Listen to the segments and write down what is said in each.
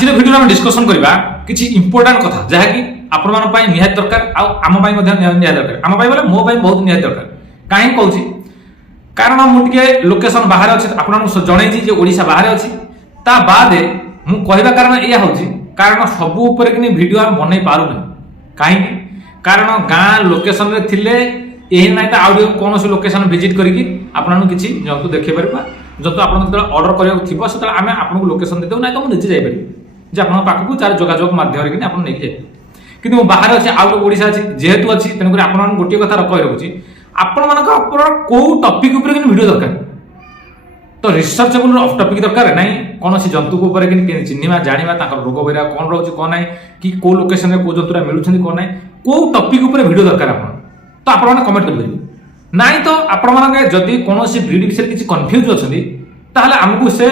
आज भिडियो आम डिस्कसन करवा किसी इंपोर्टाट कथा जहाँकि आपण निहाती दरकार आम निहाती दरकार आम बोले मो बहुत निहाती दरकार कहीं कहूँ कारण मुझे लोकेशन बाहर अच्छे आपको जनई ओडिशा बाहर अच्छी ता बाद मुझे कारण यह हूँ कारण सबू भिड आम बन पारूना कहीं कारण गाँ लोकेशन रे थिले यही ना आउ कौन लोकेशन विजिट करके आपको किसी जंतु देखे पार जंतु आप अर्डर करवा से आम आपको लोकेशन देदेव ना तो मुझे जापर जे आप पाखक तार जोगाजोग माध्यम आप नहीं जाए कि बाहर अच्छे आउ ओडिशा अच्छी जेहेतु अच्छी तेणुक आप गोटे कथा कही रखुच्छी आपण कौ टपिक भिड दरकार तो रिसर्चेबल टपिक दरकार ना कौन जंतु को चिन्हवा जाना रोग वैरा कौन रोचे कौन ना कि कौ लोकेशन में कौ जंतुरा मिलूँ कौन ना कौ टपिक भिड दरकार तो आप कमेंट करेंगे ना तो आपण जदि कौन ब्रीड विषय किसी कन्फ्यूज अच्छा आमको से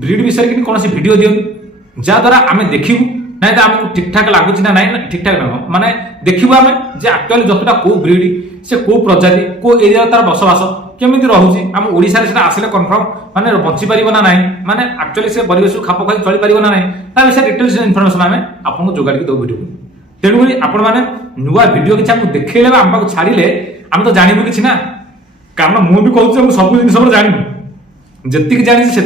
ब्रीड विषय कौन भिड दिखाँ जहाद्वारा आम देखू ना तो आमको ठीक ठाक लगुच ना ना ठीक ठाक ना माने देखू आम जे एक्चुअली जतुटा कौ ब्रीड से कौ प्रजाति कौ एरिया तार बसवास केमी रोचे आम ओडिशा रे आसिले कन्फर्म माने बंची पारिबो ना नहीं माने एक्चुअली से परिवेश खाप खाई चली पारिबो ना नहीं ता विषय डिटेल्स इनफॉरमेशन आम आपको जोगाड़ी दो वीडियो तेणुक आपण मैंने नुआ वीडियो किसी आमको देखले आम पाक छाड़िले आम तो जानबू कि ना कारण मुझे कहूँ सब जिन जानू जी जानी से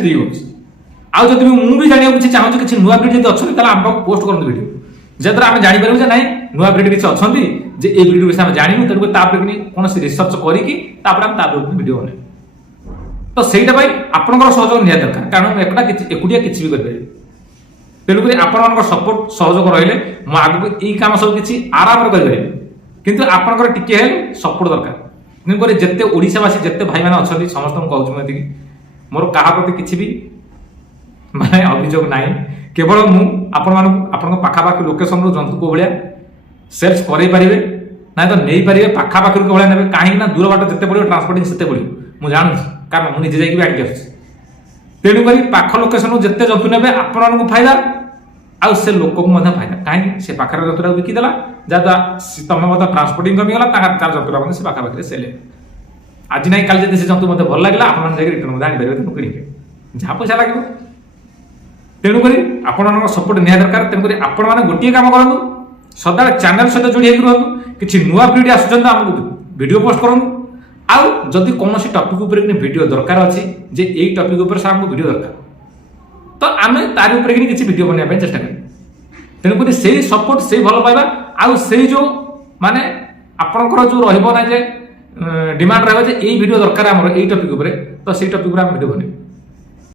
आउ जब मुझे जाना किसी चाहूँ किसी नुआ ब्रीड जब अच्छे आम पाक पोस्ट करूँ वीडियो जहाद्वारा आम जापर जे ना नुआ ब्रीड किसी अच्छा जे ए ब्रीड विषय आम जानू तेणुक कौन रिसर्च करके वीडियो बने तो सहीटा आपंकर सहयोग निहाती दरकार कारण एकटा एकुटिया किसी भी करें तेणुक आपण सपोर्ट सहयोग रही आगे यही कम सब किसी आराम करें किंतु आपंकर टिके सपोर्ट दरकार तेणुक जिते ओडिशावासी जिते भाई मैंने अच्छा समस्त कहूँ मुझे मोर क्या प्रति किसी भी माने अभियोग ना केवल मुझे पाखापाखि लोकेशन जंतु को भाया सेल्स करें ना तो नहीं पारे पाखापाखि को भाया ने कहीं दूर बाट जिते पड़ो ट्रांसपोर्टिंग से पड़ो मुझे जानूँ कारण मुझे निजे जाकि आगे आस तेणुक पाख लोकेशन जिते जंतु ने आपको फायदा आउ से लोक को फायदा कहीं से पाखे जंतुटा बिकिदेला जहाद्वारा तुम मतलब ट्रांसपोर्टिंग कमीगला तार जंतुटा से पाखापाखि सेल आज ना कल जब से जंतु मतलब भल लगे आप रिटर्न आनीपारे तुम किଣିके जहाँ पैसा लगे तेणुक आपण सपोर्ट निहाती दरकार तेणुक आपण मैंने गोटे कम करूँ सदा चैनल सहित जोड़ी रुहतु किसी नुआ ब्रीड आमको वीडियो पोस्ट करूँ आउ जदि कौन टपिक वीडियो दरकार अच्छी जे यही टपिक आमको वीडियो दरकार तो आम तार किसी वीडियो बनवाई चेष्टा करें तेणुक से सपोर्ट से भल पाइबा आउ से जो माने आपणकर जो रहा जे डिमांड रहा जे यही वीडियो दरकार आम यही टपिक तो से टपिक वीडियो बने